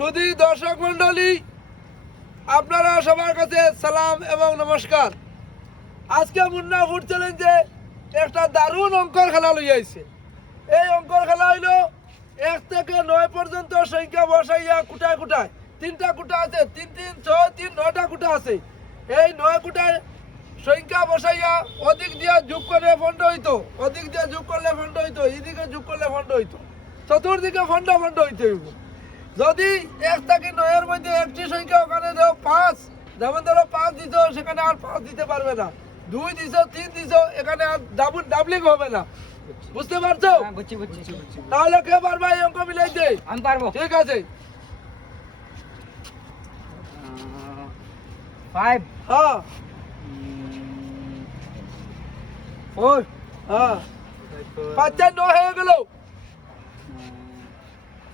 সুধী দর্শক মন্ডলী আপনারা সবার কাছে সালাম এবং নমস্কার। আজকে মুন্না ফুড চ্যালেঞ্জে একটা দারুণ অঙ্কর খেলা লই আইছে। এই অঙ্কর খেলা হইল এক থেকে নয় পর্যন্ত সংখ্যা বসাইয়া কুটায় কুটায়। তিনটা কুটা আছে, তিন তিন, ছয়, তিন, নয়টা কুটা আছে। এই নয় কুটায় সংখ্যা বসাইয়া অধিক দিয়া যোগ করলে ফন্ড হইতো, অধিক দিয়া যোগ করলে ফন্ড হইতো এদিকে যোগ করলে ফন্ড হইতো, চতুর্দিকে ফন্ড ফন্ড হইতে হইব। যদি এক থেকে নয়ের মধ্যে একটি সংখ্যা ওখানে দেও পাঁচ যেমন ধরো পাঁচ দিছ সেখানে আর পাঁচ দিতে পারবে না। দুই দিছ তিন দিছ এখানে আর ডাবল ডাবলিং হবে না। বুঝতে পারছ? হ্যাঁ, তাহলে কে পারবে এই অঙ্ক মিলাইতে আমি পারব। ঠিক আছে। ফাইভ হ্যাঁ। ফোর। হ্যাঁ। পাঁচ চার নয় হয়ে গেল।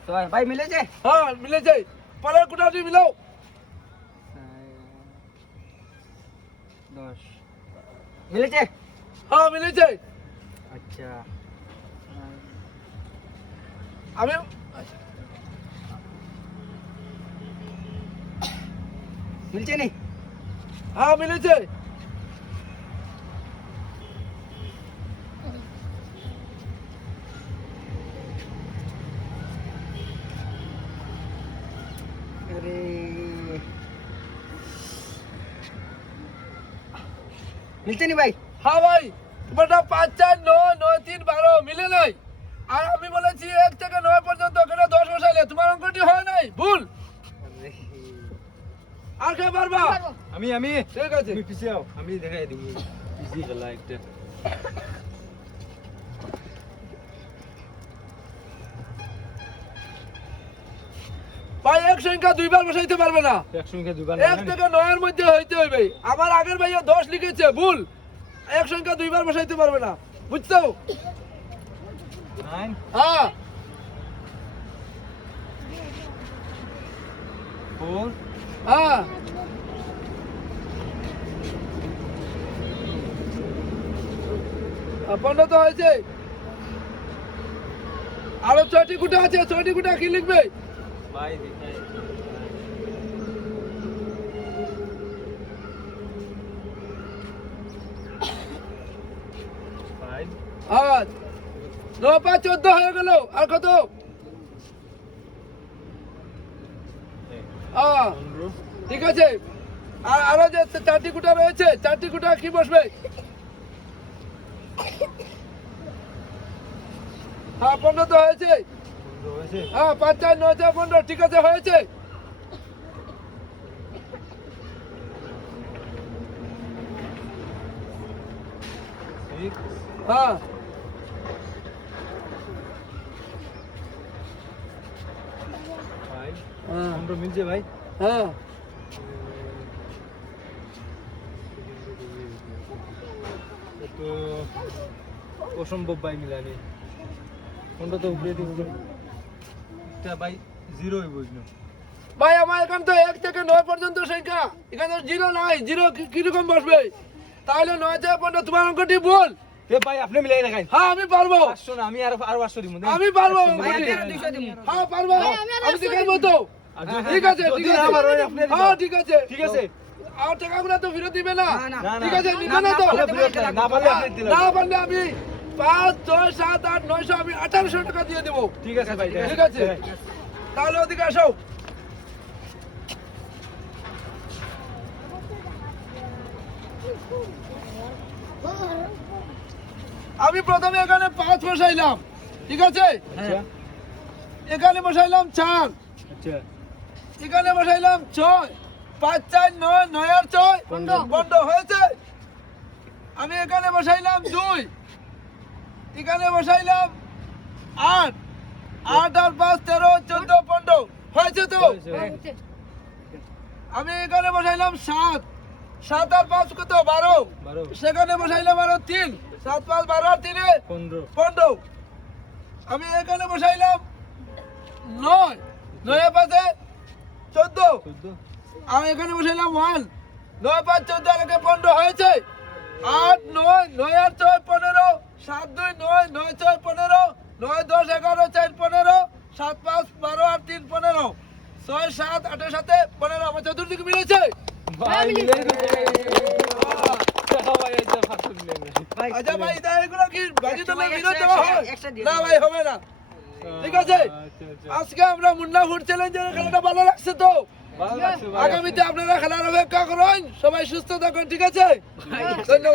ছয় ভাই মিলেছে হ্যাঁ মিলেছে পরের কোটাটি মিলাও দশ মিলেছে হ্যাঁ মিলেছে আচ্ছা আমি মিলছে নি হ্যাঁ মিলেছে আরে মিলছে নি ভাই? হ্যাঁ ভাই তোমারটা পাঁচ চার নয় নয় তিন বারো মিলে নাই। আর আমি বলেছি এক থেকে নয় পর্যন্ত ওখানে দশ বসাইলে তোমার অঙ্কটি হয় নাই ভুল। আর কে পারবা? আমি আমি। ঠিক আছে। তুমি পিছিয়ে আমি দেখাই দিব ইজি খেলা একটা। ভাই এক সংখ্যা দুইবার বসাইতে পারবে না। একসঙ্গে দুবার এক থেকে নয়ের মধ্যে হইতে হইবে। আমার আগের ভাইয়া দশ লিখেছে ভুল। এক সংখ্যা দুইবার বসাইতে পারবে না। বুঝছ? হ্যাঁ। হ্যাঁ। পনেরো তো হয়েছে। আরও ছয়টি কুটা আছে ছয়টি কুটা কি লিখবে? বাই দেখাই আজ ন পাঁচ চোদ্দ হয়ে গেল আর কত? ঠিক আছে। আর আরও যে চারটি কুটা রয়েছে চারটি কুটা কি বসবে? হ্যাঁ পনেরো তো হয়েছে। হ্যাঁ পাঁচ চার নয় চার পনেরো ঠিক আছে হয়েছে। হ্যাঁ। ফাইভ হ্যাঁ। পনেরো মিলছে ভাই? হ্যাঁ। তো অসম্ভব ভাই মিলানি। পনেরো তো উপরে দিব ভাই জিরো হইব ভাই আমার এখান তো এক থেকে নয় পর্যন্ত সংখ্যা এখানে জিরো নাই জিরো কীরকম বসবে তাহলে নয় চার পনেরো তোমার অঙ্কটি বল এ ভাই আপনি মিলাই দেখাই হ্যাঁ আমি পারব পাঁচশো না আমি আরও আরও পাঁচশো দিব আমি পারব হ্যাঁ পারব আমি দেখাইবো তো ঠিক আছে ঠিক আছে। হ্যাঁ ঠিক আছে ঠিক আছে আর টাকাগুলো তো ফেরত দিবে না না, না। না, ঠিক আছে নিবে না তো পারলে ফেরত দেন, না পারলে আপনি দিলেন। না পারলে আমি পাঁচ ছয় সাত আট নয়শো আমি আঠারোশো টাকা দিয়ে দেবো। ঠিক আছে ভাই ঠিক আছে? তাহলে ওদিকে আসো। আমি প্রথমে এখানে পাঁচ বসাইলাম ঠিক আছে? আচ্ছা। এখানে বসাইলাম চার। আচ্ছা। এখানে বসাইলাম ছয়। পাঁচ চার নয় নয় আর ছয়। বন্ধ হয়েছে। আমি এখানে বসাইলাম দুই। এখানে বসাইলাম আট। আট আর পাঁচ তেরো চোদ্দ পনেরো। হয়েছে তো? আমি এখানে বসাইলাম সাত। সাত আর পাঁচ কত? বারো। সেখানে বসাইলাম আরও তিন। সাত পাঁচ বারো আর তিনে পনেরো। আমি এখানে বসাইলাম নয়। নয় পাঁচে চোদ্দ। আমি এখানে বসাইলাম ওয়ান। নয় পাঁচ চোদ্দ আর একে পনেরো। হয়েছে? আট নয়। নয় আর ছয় সাত দুই নয় নয় ছয় পনেরো নয় দশ এগারো চার পনেরো সাত পাঁচ বারো আর তিন পনেরো ছয় সাত আটের সাথে পনেরো। আমার চতুর্দিকে মিলেছে আচ্ছা ভাই এগুলো কি বাজি তো বিরোধ দেওয়া হয়? না ভাই হবে না। ঠিক আছে? আচ্ছা আচ্ছা। আজকে আমরা চ্যালেঞ্জের খেলাটা ভালো লাগছে তো? ভালো লাগছে ভাই আগামীতে আপনারা খেলার অপেক্ষা করুন। সবাই সুস্থ থাকুন ঠিক আছে? ধন্যবাদ।